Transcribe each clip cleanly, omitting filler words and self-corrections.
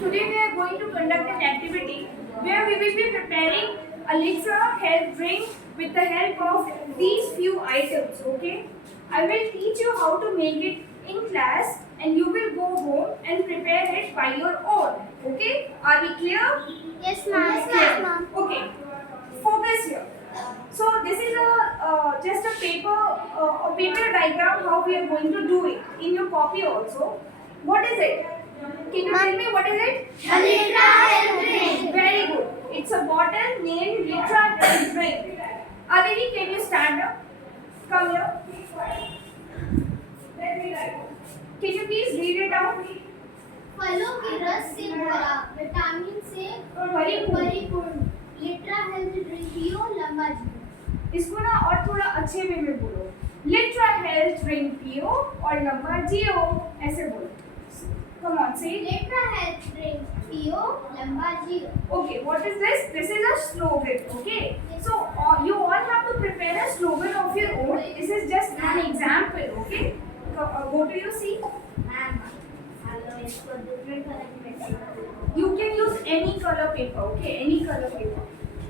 Today we are going to conduct an activity where we will be preparing a Litra health drink with the help of these few items. Okay, I will teach you how to make it in class, and you will go home and prepare it by your own. Okay, are we clear? Yes, ma'am. Yes, ma'am. Okay, focus here. So this is a just a paper diagram how we are going to do it in your copy also. What is it? Can you tell me what is it? A Litra health drink. Very good. It's a bottle named Litra health drink. Aditi, can you stand up? Come here. Can you please read it out? फलों के रस से भरा, vitamin से परिपूर्ण Litera health drink पियो, लंबा जियो। इसको ना और थोड़ा अच्छे वे में बोलो। लिट्रा हेल्थ ड्रिंक पियो और लंबा जियो, ऐसे बोलो। Come on, say. Litera health drink पियो, लंबा जियो। Okay, what is this? This is a slogan. Okay. So you all have to prepare a slogan of your own. This is just an example. Okay. Go to your seat. You can use any color paper. Okay, any color paper.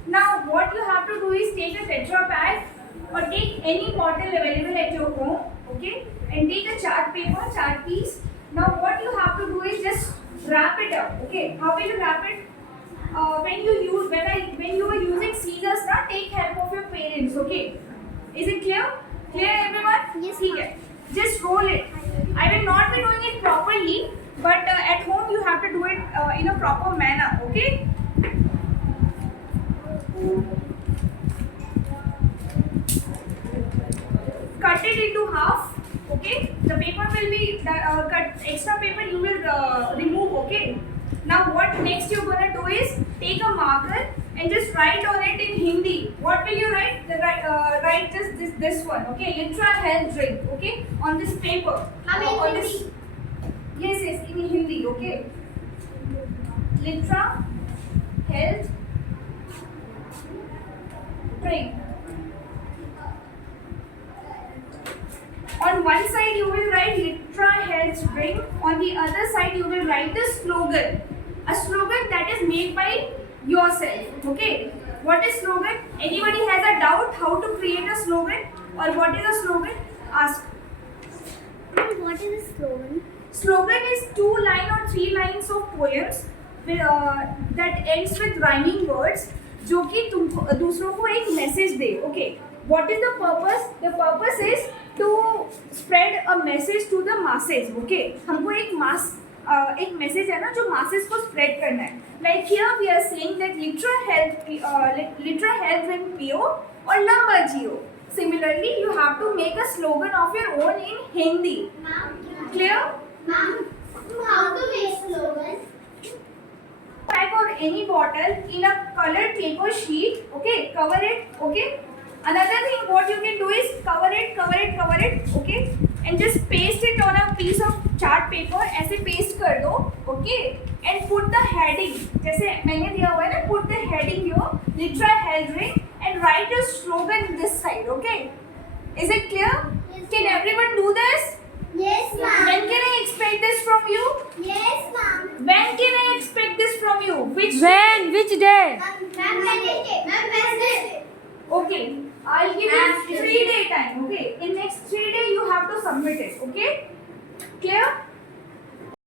Now, what you have to do is take a Tetra Pak or take any bottle available at your home. Okay, and take a chart paper, chart piece. Now, what you have to do is just wrap it up. Okay, how will you wrap it? When you were using scissors, now take help of your parents. Okay, is it clear? Clear, everyone? Yes, Okay. Just roll it. I will not be doing it properly, but at home you have to do it in a proper manner. Okay. Cut it into half. Okay. The paper will be cut. Extra paper you will remove. Okay. Now what next you're gonna do is take a marker and just write on it in Hindi. What will you write? Write this one. Okay. Litra health drink. Okay. On this paper. On this. Yes, in Hindi. Okay. Litra health drink. On one side you will write Litra health drink. On the other side you will write the slogan. A slogan that is made by yourself. Okay. What is slogan? Anybody has a doubt how to create a slogan or what is a slogan? Ask. What is the slogan? Slogan is 2 line or 3 lines of poems that ends with rhyming words जो कि तुमको दूसरों को एक message they. Okay. What is the purpose? The purpose is to spread a message to the masses. Okay. हमको एक message है ना जो masses को spread करना है. Like here we are saying that Litra health drink पियो और लंबा जियो. Similarly, you have to make a slogan of your own in Hindi. Clear? Ma'am, how to make slogan? Pack or any bottle in a colored paper sheet. Okay, cover it. Okay. Another thing, what you can do is cover it. Okay, and just paste it on a piece of chart paper. ऐसे paste कर दो. Okay, and put the heading. जैसे मैंने दिया हुआ है ना, put the heading here. Litra health drink and write your slogan this side. Okay, is it clear? Yes, can everyone do this? Yes, ma'am. When can I expect this from you? Yes, ma'am. When can I expect this from you? Which When? Which day? Ma'am, Wednesday. Okay, I'll give you 3 day time. Okay, in next 3 days you have to submit it. Okay, clear?